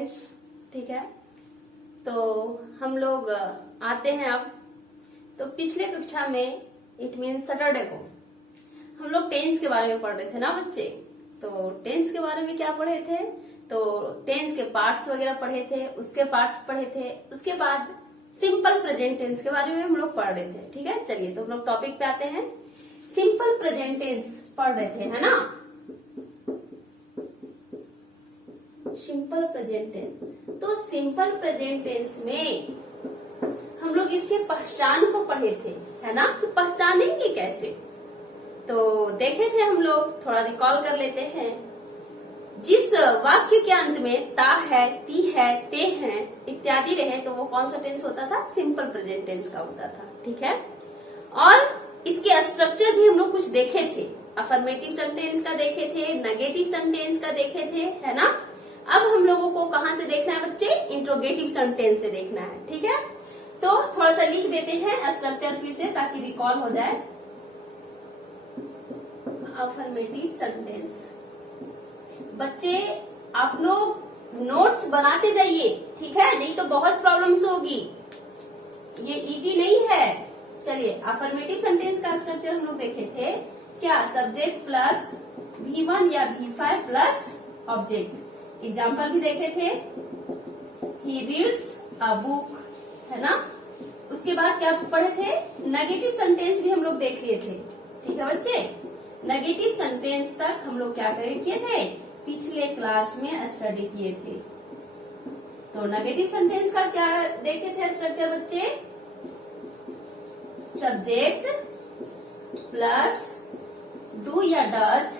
Friends, ठीक है। तो हम लोग आते हैं अब। तो पिछले कक्षा में इट मीन सैटरडे को हम लोग टेंस के बारे में पढ़ रहे थे ना बच्चे। तो टेंस के बारे में क्या पढ़े थे, तो टेंस के पार्ट्स वगैरह पढ़े थे, उसके पार्ट्स पढ़े थे, उसके बाद सिंपल प्रेजेंट टेंस के बारे में हम लोग पढ़ रहे थे, ठीक है। चलिए तो हम लोग टॉपिक पे आते हैं। सिंपल प्रेजेंट टेंस पढ़ रहे थे, है ना। सिंपल प्रेजेंट टेंस, तो सिंपल प्रेजेंट टेंस में हम लोग इसके पहचान को पढ़े थे, है ना, कि पहचानेंगे कैसे। तो देखे थे हम लोग, थोड़ा रिकॉल कर लेते हैं। जिस वाक्य के अंत में ता है, ती है, ते हैं इत्यादि रहे तो वो कौन सा टेंस होता था, सिंपल प्रेजेंट टेंस का होता था, ठीक है। और इसके स्ट्रक्चर भी हम लोग कुछ देखे थे, अफर्मेटिव सेंटेंस का देखे थे, नेगेटिव सेंटेंस का देखे थे, है ना। अब हम लोगों को कहां से देखना है बच्चे, इंट्रोगेटिव सेंटेंस से देखना है, ठीक है। तो थोड़ा सा लिख देते हैं स्ट्रक्चर फिर से ताकि रिकॉल हो जाए। अफर्मेटिव सेंटेंस, बच्चे आप लोग नोट्स बनाते जाइए, ठीक है, नहीं तो बहुत प्रॉब्लम्स होगी, ये इजी नहीं है। चलिए, अफर्मेटिव सेंटेंस का स्ट्रक्चर हम लोग देखे थे, क्या, सब्जेक्ट प्लस V1 या V5 प्लस ऑब्जेक्ट। एग्जाम्पल भी देखे थे, ही रीड्स अ बुक, है ना। उसके बाद क्या पढ़े थे, नेगेटिव सेंटेंस भी हम लोग देख लिए थे, ठीक है बच्चे। नेगेटिव सेंटेंस तक हम लोग क्या किए थे, पिछले क्लास में स्टडी किए थे। तो नेगेटिव सेंटेंस का क्या देखे थे स्ट्रक्चर बच्चे, सब्जेक्ट प्लस डू या does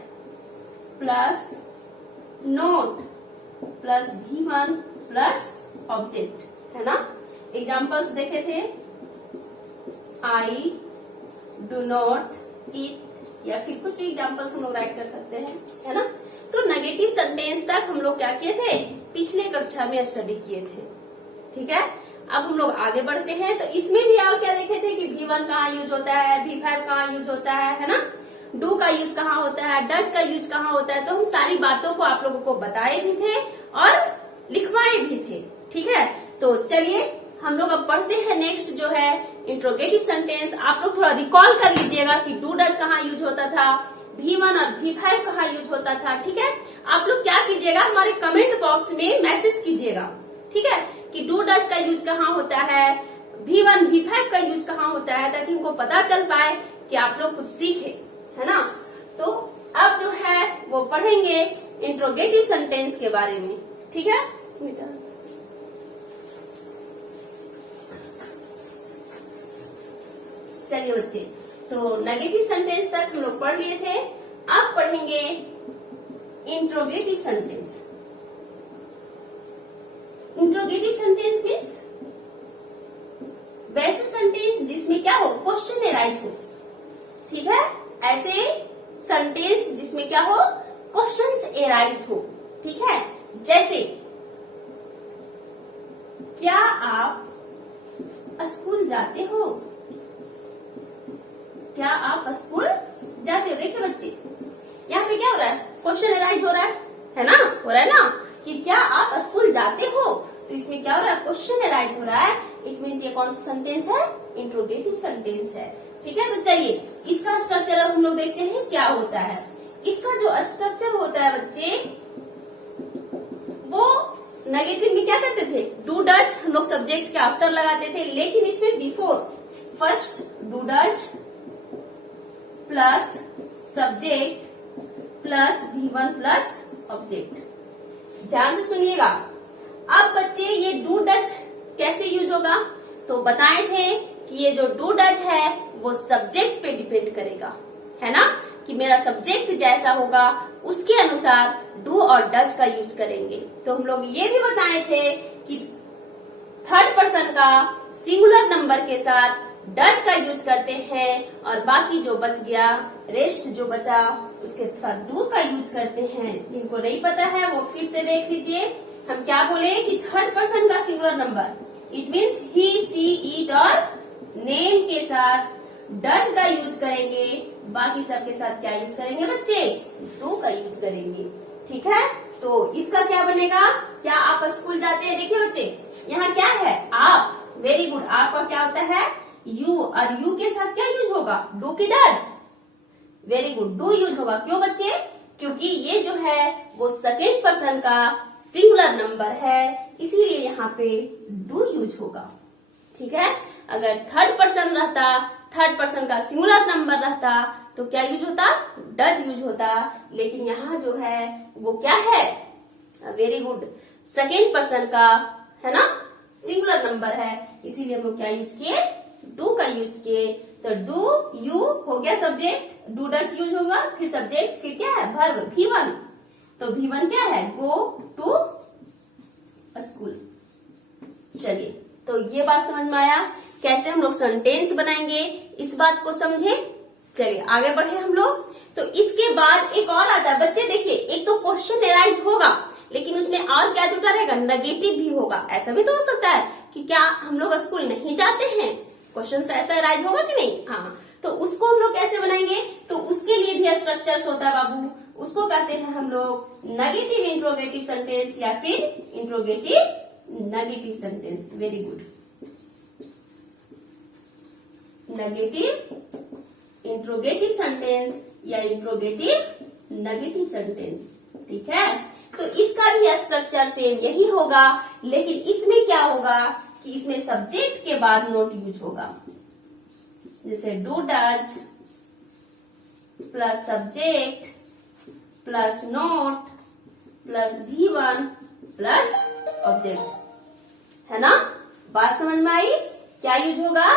plus note plus V1 plus object, है ना। एग्जाम्पल्स देखे थे, आई डू नॉट ईट, या फिर कुछ भी एग्जाम्पल्स हम लोग राइट कर सकते हैं, है ना। तो नेगेटिव सेंटेंस तक हम लोग क्या किए थे, पिछले कक्षा में स्टडी किए थे, ठीक है। अब हम लोग आगे बढ़ते हैं। तो इसमें भी और क्या देखे थे कि V1 कहाँ यूज होता है, V5 कहाँ यूज होता है ना, डू का यूज कहाँ होता है, डज का यूज कहाँ होता है। तो हम सारी बातों को आप लोगों को बताए भी थे और लिखवाए भी थे, ठीक है। तो चलिए हम लोग अब पढ़ते हैं नेक्स्ट जो है इंट्रोगेटिव सेंटेंस। आप लोग थोड़ा रिकॉल कर लीजिएगा कि डू डज कहाँ यूज होता था, V1 और V5 कहाँ यूज होता था, ठीक है। आप लोग क्या कीजिएगा, हमारे कमेंट बॉक्स में मैसेज कीजिएगा, ठीक है, कि डू डज का यूज कहाँ होता है, V1 V5 का यूज कहाँ होता है, ताकि हमको पता चल पाए कि आप लोग कुछ सीखे, है ना। तो अब जो है वो पढ़ेंगे इंट्रोगेटिव सेंटेंस के बारे में, ठीक है बेटा। चलिए बच्चे, तो नेगेटिव सेंटेंस तक हम लोग पढ़ लिए थे। अब पढ़ेंगे interrogative sentence. Interrogative sentence means वैसे सेंटेंस जिसमें क्या हो, क्वेश्चन एराइज हो, ठीक है। ऐसे सेंटेंस जिसमें क्या हो, क्वेश्चंस एराइज हो, ठीक है। जैसे, क्या आप स्कूल जाते हो, क्या आप स्कूल जाते हो। देखिए बच्चे, यहाँ पे क्या हो रहा है, क्वेश्चन एराइज हो रहा है ना, हो रहा है ना, कि क्या आप स्कूल जाते हो। तो इसमें क्या हो रहा है, क्वेश्चन एराइज हो रहा है। इट मीन्स ये कौन सा सेंटेंस है, इंट्रोगेटिव सेंटेंस है, ठीक है। तो चलिए इसका स्ट्रक्चर अब हम लोग देखते हैं क्या होता है। इसका जो स्ट्रक्चर होता है बच्चे, वो नेगेटिव में क्या करते थे, डू डज हम लोग सब्जेक्ट के आफ्टर लगाते थे, लेकिन इसमें before first do does plus subject plus V1 plus object. ध्यान से सुनिएगा। अब बच्चे ये डू डज कैसे यूज होगा, तो बताए थे कि ये जो डू डज है वो सब्जेक्ट पे डिपेंड करेगा, है ना, कि मेरा सब्जेक्ट जैसा होगा उसके अनुसार डू और डज का यूज करेंगे। तो हम लोग ये भी बताए थे कि थर्ड पर्सन का सिंगुलर नंबर के साथ डज का यूज करते हैं और बाकी जो बच गया, रेस्ट जो बचा, उसके साथ डू का यूज करते हैं। जिनको नहीं पता है वो फिर से देख लीजिए। हम क्या बोले कि थर्ड पर्सन का singular number, it means he, she, it और नेम के साथ डज का यूज करेंगे, बाकी सबके साथ क्या यूज करेंगे बच्चे, डू का यूज करेंगे, ठीक है। तो इसका क्या बनेगा, क्या आप स्कूल जाते हैं? देखिए बच्चे, यहाँ क्या है? आप। Very good. आपका क्या होता है? यू। और यू के साथ क्या यूज होगा? डू की does. Very good, do use होगा। क्यों बच्चे? क्योंकि ये जो है वो सेकेंड पर्सन का सिंगुलर नंबर है, इसीलिए यहाँ पे डू यूज होगा। ठीक है। अगर थर्ड पर्सन रहता, थर्ड पर्सन का सिंगुलर नंबर रहता, तो क्या यूज होता? डज यूज होता। लेकिन यहाँ जो है वो क्या है? वेरी गुड, सेकेंड पर्सन का है ना, सिंगुलर नंबर है, इसीलिए हम लोग क्या यूज किए? डू का यूज किए। तो डू यू हो गया सब्जेक्ट, डू डज यूज होगा, फिर सब्जेक्ट, फिर क्या है? Verb V1। तो V1 क्या है? Go to school. चलिए, तो ये बात समझ में आया कैसे हम लोग सेंटेंस बनाएंगे, इस बात को समझे। चलिए आगे बढ़े हम लोग। तो इसके बाद एक और आता है बच्चे, देखिए, एक तो क्वेश्चन एराइज होगा, लेकिन उसमें और क्या जुटा रहेगा? नेगेटिव भी होगा। ऐसा भी तो हो सकता है कि क्या हम लोग स्कूल नहीं जाते हैं, क्वेश्चन ऐसा एराइज होगा कि नहीं? हाँ, तो उसको हम लोग कैसे बनाएंगे? तो उसके लिए भी स्ट्रक्चर्स होता है बाबू, उसको कहते हैं हम लोग नेगेटिव इंट्रोगेटिव सेंटेंस या फिर interrogative negative sentence. Very good, negative interrogative sentence या इंट्रोगेटिव नेगेटिव सेंटेंस। ठीक है। तो इसका भी स्ट्रक्चर सेम यही होगा, लेकिन इसमें क्या होगा कि इसमें सब्जेक्ट के बाद नोट यूज होगा। जैसे do does plus subject plus note plus V1 plus object, है ना? बात समझ में आई? क्या यूज होगा?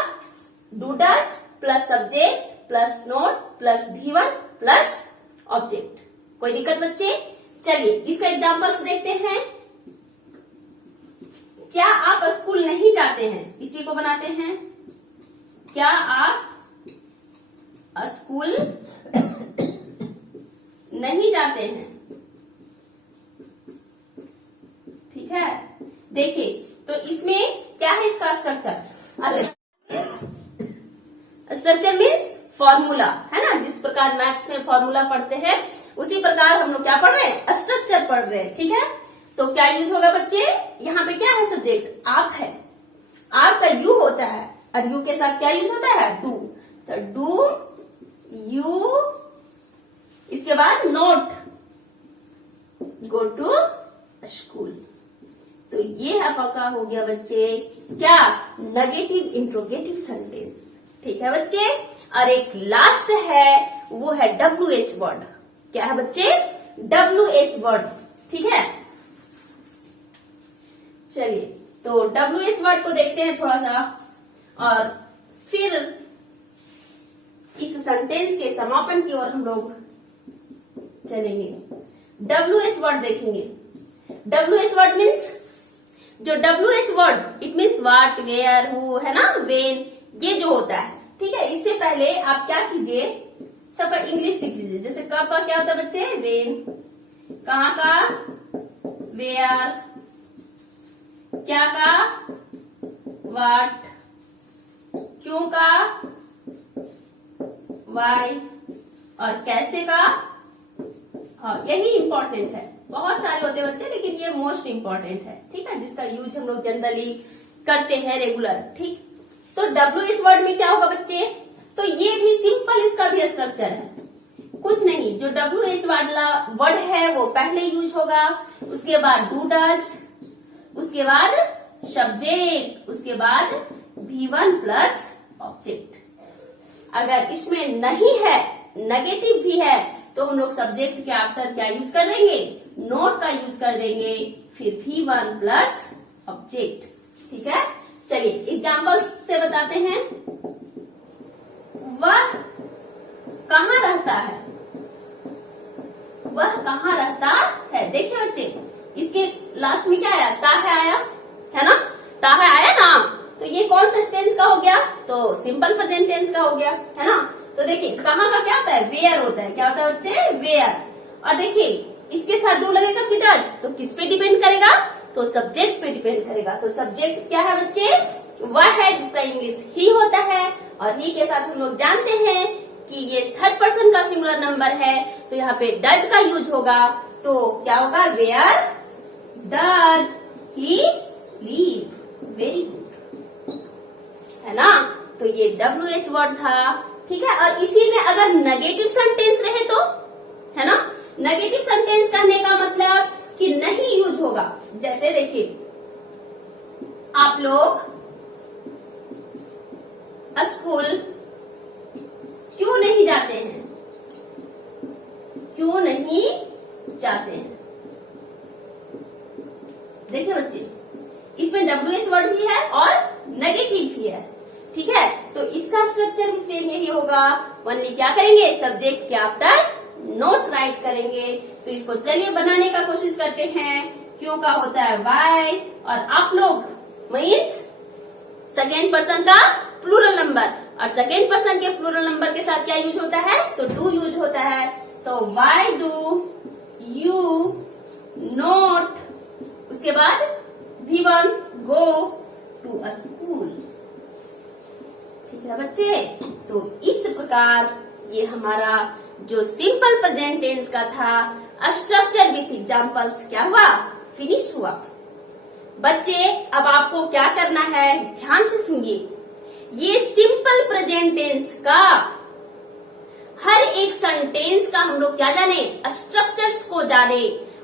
Do does plus subject plus note plus V1 plus object. कोई दिक्कत बच्चे? चलिए इसका एग्जाम्पल्स देखते हैं। क्या आप स्कूल नहीं जाते हैं, इसी को बनाते हैं। क्या आप स्कूल नहीं जाते हैं? ठीक है। देखिए, तो इसमें क्या है इसका स्ट्रक्चर? स्ट्रक्चर मीन्स फॉर्मूला, है ना? जिस प्रकार मैथ्स में फॉर्मूला पढ़ते हैं, उसी प्रकार हम लोग क्या पढ़ रहे हैं? स्ट्रक्चर पढ़ रहे हैं। ठीक है। तो क्या यूज होगा बच्चे? यहाँ पे क्या है? सब्जेक्ट आप है, आपका यू होता है, और यू के साथ क्या यूज होता है? डू। तो डू यू, इसके बाद नोट, गो टू स्कूल। तो ये आपका हो गया बच्चे क्या? Negative interrogative sentence. ठीक है बच्चे। और एक लास्ट है, वो है WH वर्ड। क्या है बच्चे? WH word. ठीक है। चलिए, तो WH वर्ड को देखते हैं थोड़ा सा, और फिर इस सेंटेंस के समापन की ओर हम लोग चलेंगे। WH वर्ड देखेंगे। WH वर्ड मीन्स, जो WH word it means what, where, who, है ना, वेन, ये जो होता है। ठीक है। इससे पहले आप क्या कीजिए, सब इंग्लिश लिख लीजिए। जैसे कब का क्या होता है बच्चे? वेन। कहाँ का? वेयर। क्या का? व्हाट। क्यों का? वाई। और कैसे का? हाँ, यही इंपॉर्टेंट है। बहुत सारे होते हैं बच्चे, लेकिन ये मोस्ट इंपॉर्टेंट है। ठीक है, जिसका यूज हम लोग जनरली करते हैं रेगुलर। ठीक। तो WH वर्ड में क्या होगा बच्चे? तो ये भी सिंपल, इसका भी स्ट्रक्चर है। कुछ नहीं, जो WH वाला वर्ड है वो पहले यूज होगा, उसके बाद डू डज, उसके बाद सब्जेक्ट, उसके बाद V1 प्लस ऑब्जेक्ट। अगर इसमें नहीं है, नेगेटिव भी है, तो हम लोग सब्जेक्ट के आफ्टर क्या यूज कर देंगे? नोट का यूज कर देंगे, फिर V1 प्लस ऑब्जेक्ट। ठीक है। चलिए एग्जाम्पल्स से बताते हैं। वह कहाँ रहता है? वह कहाँ रहता है? देखिए बच्चे, इसके लास्ट में क्या आया? ताहे आया, है ना? ताहे आया ना, तो ये कौन सा टेंस का हो गया? तो सिंपल प्रेजेंट टेंस का हो गया, है ना? तो देखिए कहाँ का क्या होता है? वेयर होता है। क्या होता है बच्चे? वेयर। और देखिए इसके साथ डू लगेगा कि डज, तो किस पे डिपेंड करेगा? तो सब्जेक्ट पे डिपेंड करेगा। तो सब्जेक्ट क्या है बच्चे? वह है जिसका इंग्लिश ही होता है, और ही के साथ हम लोग जानते हैं कि ये थर्ड पर्सन का सिंगुलर नंबर है तो यहाँ पे डज का यूज होगा। तो क्या होगा, where does he leave. Very good, है ना। तो ये WH वर्ड था, ठीक है। और इसी में अगर नेगेटिव सेंटेंस रहे तो, है ना, नेगेटिव सेंटेंस कहने का मतलब कि नहीं यूज होगा। जैसे देखिए, आप लोग स्कूल क्यों नहीं जाते हैं, क्यों नहीं जाते हैं। देखिए बच्चे, इसमें WH वर्ड भी है और नेगेटिव भी है, ठीक है। तो इसका स्ट्रक्चर भी सेम यही होगा। ओनली क्या करेंगे, सब्जेक्ट के आफ्टर नोट राइट करेंगे। तो इसको चलिए बनाने का कोशिश करते हैं। क्यों का होता है वाई, और आप लोग मीन्स सेकेंड पर्सन का प्लूरल नंबर, और सेकेंड पर्सन के प्लूरल नंबर के साथ क्या यूज होता है, तो डू यूज होता है। तो वाई डू यू नोट, उसके बाद V1 go to a school, ठीक है बच्चे। तो इस प्रकार ये हमारा जो सिंपल प्रेजेंट टेंस का था स्ट्रक्चर विथ एग्जांपल्स क्या हुआ, फिनिश हुआ। बच्चे अब आपको क्या करना है, ध्यान से सुनिए। ये सिंपल प्रेजेंट टेंस का हर एक सेंटेंस का हम लोग क्या जाने, स्ट्रक्चर्स को जाने,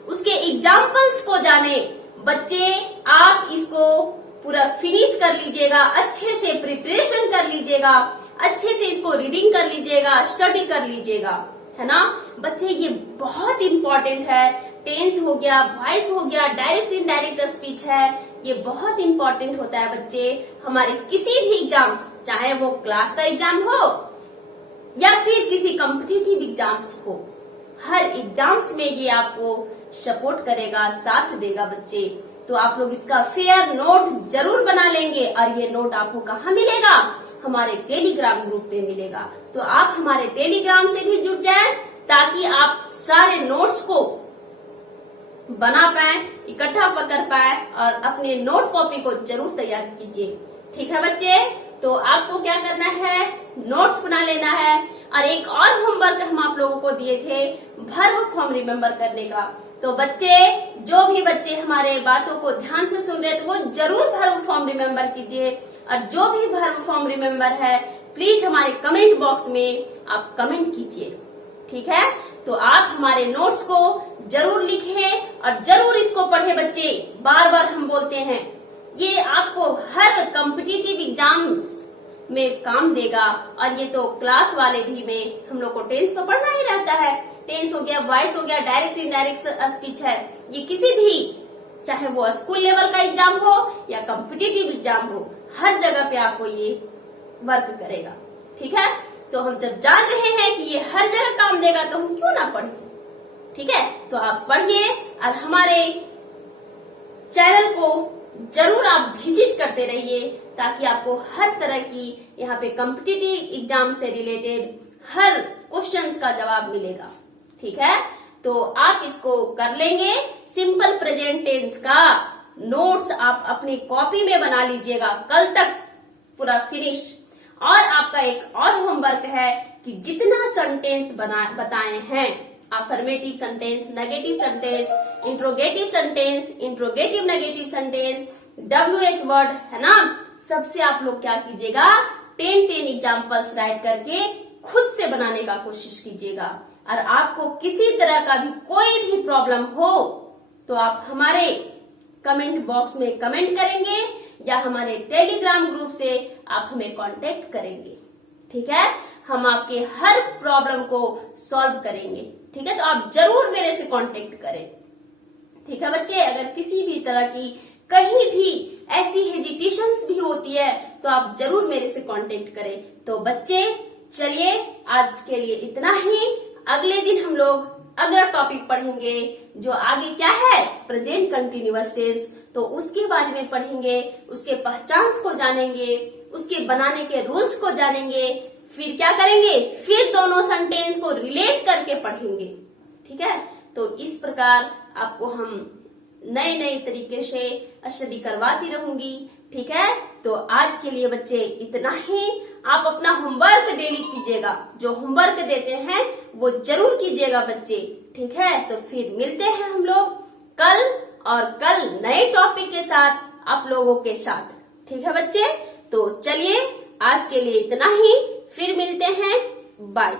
उसके एग्जांपल्स को जाने। बच्चे आप इसको पूरा फिनिश कर लीजिएगा, अच्छे से प्रिपरेशन कर लीजिएगा, अच्छे से इसको रीडिंग कर लीजिएगा, स्टडी कर लीजिएगा, है ना बच्चे। ये बहुत इंपॉर्टेंट है। टेंस हो गया, वॉइस हो गया, डायरेक्ट इनडायरेक्ट स्पीच है, ये बहुत इंपॉर्टेंट होता है बच्चे हमारे किसी भी एग्जाम्स, चाहे वो क्लास का एग्जाम हो या फिर किसी कॉम्पिटिटिव एग्जाम्स हो। हर एग्जाम्स में ये आपको सपोर्ट करेगा, साथ देगा बच्चे। तो आप लोग इसका फेयर नोट जरूर बना लेंगे, और ये नोट आपको कहाँ मिलेगा, हमारे टेलीग्राम ग्रुप पे मिलेगा। तो आप हमारे टेलीग्राम से भी जुड़ जाएं ताकि आप सारे नोट्स को बना पाए, इकट्ठा कर पाए, और अपने नोट कॉपी को जरूर तैयार कीजिए, ठीक है बच्चे। तो आपको क्या करना है, नोट्स बना लेना है। और एक और होमवर्क हम आप लोगों को दिए थे वर्ब फॉर्म रिमेम्बर करने का। तो बच्चे, जो भी बच्चे हमारे बातों को ध्यान से सुन रहे हैं, तो वो जरूर वर्ब फॉर्म रिमेम्बर कीजिए। और जो भी वर्ब फॉर्म रिमेम्बर है, प्लीज हमारे कमेंट बॉक्स में आप कमेंट कीजिए, ठीक है। तो आप हमारे नोट्स को जरूर लिखें और जरूर इसको पढ़ें बच्चे। बार बार हम बोलते हैं, ये आपको हर कॉम्पिटिटिव एग्जाम्स में काम देगा। और ये तो क्लास वाले भी में हम लोग को टेंस तो पढ़ना ही रहता है। टेंस हो गया, वॉइस हो गया, डायरेक्ट इनडायरेक्ट स्पीच है, ये किसी भी, चाहे वो स्कूल लेवल का एग्जाम हो या कॉम्पिटिटिव एग्जाम हो, हर जगह पे आपको ये वर्क करेगा, ठीक है। तो हम जब जान रहे हैं कि ये हर जगह काम देगा, तो हम क्यों ना पढ़ें, ठीक है। तो आप पढ़िए और हमारे चैनल को जरूर आप विजिट करते रहिए, ताकि आपको हर तरह की यहाँ पे कॉम्पिटिटिव एग्जाम से रिलेटेड हर क्वेश्चंस का जवाब मिलेगा, ठीक है। तो आप इसको कर लेंगे। सिंपल प्रेजेंट टेंस का नोट्स आप अपनी कॉपी में बना लीजिएगा, कल तक पूरा फिनिश। और आपका एक और होमवर्क है कि जितना सेंटेंस बताए हैं, affirmative sentence, negative sentence, interrogative sentence, interrogative negative sentence, WH word, है ना, सबसे आप लोग क्या कीजिएगा, 10 एग्जाम्पल्स राइट करके खुद से बनाने का कोशिश कीजिएगा। और आपको किसी तरह का भी कोई भी प्रॉब्लम हो तो आप हमारे कमेंट बॉक्स में कमेंट करेंगे या हमारे टेलीग्राम ग्रुप से आप हमें कांटेक्ट करेंगे, ठीक है। हम आपके हर प्रॉब्लम को सॉल्व करेंगे, ठीक है। तो आप जरूर मेरे से कांटेक्ट करें, ठीक है बच्चे। अगर किसी भी तरह की कहीं भी ऐसी हेजिटेशंस भी होती है तो आप जरूर मेरे से कांटेक्ट करें। तो बच्चे चलिए, आज के लिए इतना ही। अगले दिन हम लोग अगला टॉपिक पढ़ेंगे, जो आगे क्या है, प्रेजेंट कंटिन्यूअस टेंस। तो उसके बारे में पढ़ेंगे, उसके पहचान को जानेंगे, उसके बनाने के रूल्स को जानेंगे। फिर क्या करेंगे, फिर दोनों सेंटेंस को रिलेट करके पढ़ेंगे, ठीक है। तो इस प्रकार आपको हम नए नए तरीके से स्टडी करवाती रहूंगी, ठीक है। तो आज के लिए बच्चे इतना ही। आप अपना होमवर्क डेली कीजिएगा, जो होमवर्क देते हैं वो जरूर कीजिएगा बच्चे। ठीक है, तो फिर मिलते हैं हम लोग कल, और कल नए टॉपिक के साथ आप लोगों के साथ। ठीक है बच्चे, तो चलिए आज के लिए इतना ही, फिर मिलते हैं, बाय।